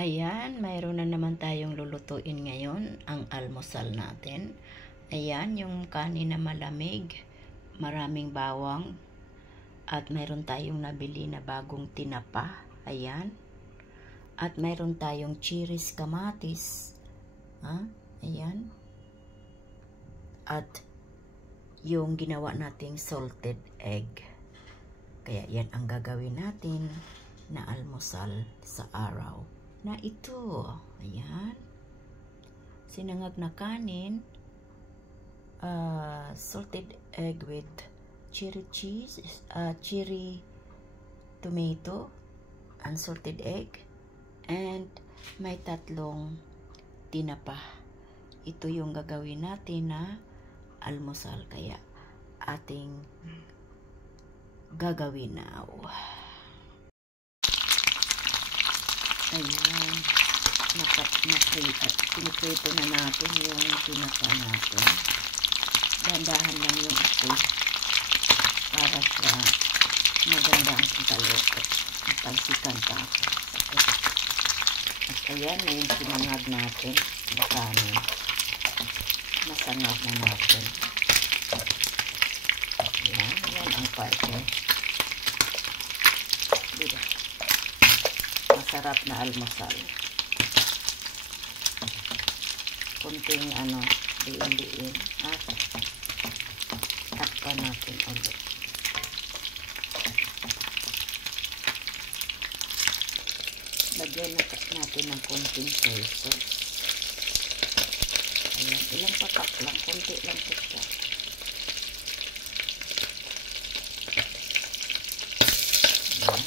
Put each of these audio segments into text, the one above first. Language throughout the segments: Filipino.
Ayan, mayroon na naman tayong lulutuin ngayon, ang almusal natin. Ayan, yung kanin na malamig, maraming bawang, at mayroon tayong nabili na bagong tinapa. Ayan. At mayroon tayong cherries kamatis. Ayan. At yung ginawa nating salted egg. Kaya yan ang gagawin natin na almusal sa araw na ito. Ayan. Sinangag na kanin, salted egg with cherry cheese, cherry tomato, unsalted egg, and may tatlong tinapa. Ito yung gagawin natin na almusal, kaya ating gagawin now. Ayan, piniprito na natin yung tinapa natin. Dandahan lang yung ito para sa maganda ang pagkaluto. Pagsikan pa ako. At ayan na yung sinangag natin na kanin. Masangag na natin. Ayan, yan ang parte. Diba? Masarap na almusal. Kunting diin-diin at takpan natin ulit. Lagyan natin ng kunting soy sauce. Ayan, ilang patak lang, kunti lang po siya. Ayan.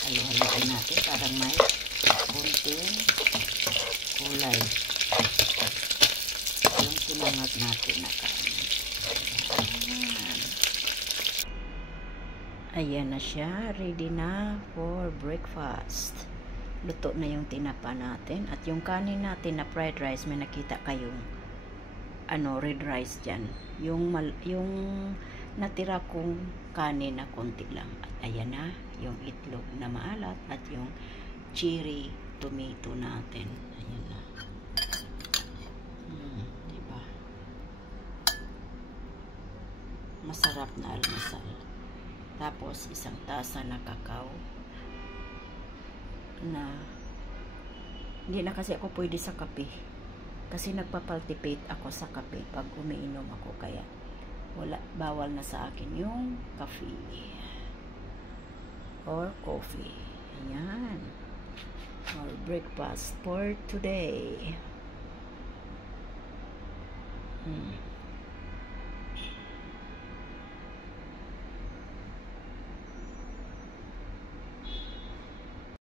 Halo-haloin natin para may kunting kulay. Yung sinangag natin na kanin. Ayan na siya, ready na for breakfast. Luto na yung tinapa natin at yung kanin natin na fried rice, may nakita kayong red rice dyan. Yung natira kong kanin na konti lang. At ayan na yung itlog na maalat at yung cherry tomato natin. Ayan na. Diba? Masarap na almusal. Tapos isang tasa na kakao na hindi na kasi ako pwede sa kape kasi nagpapaltipate ako sa kape pag umiinom ako, kaya bawal na sa akin yung kape or coffee. Ayan, our breakfast for today.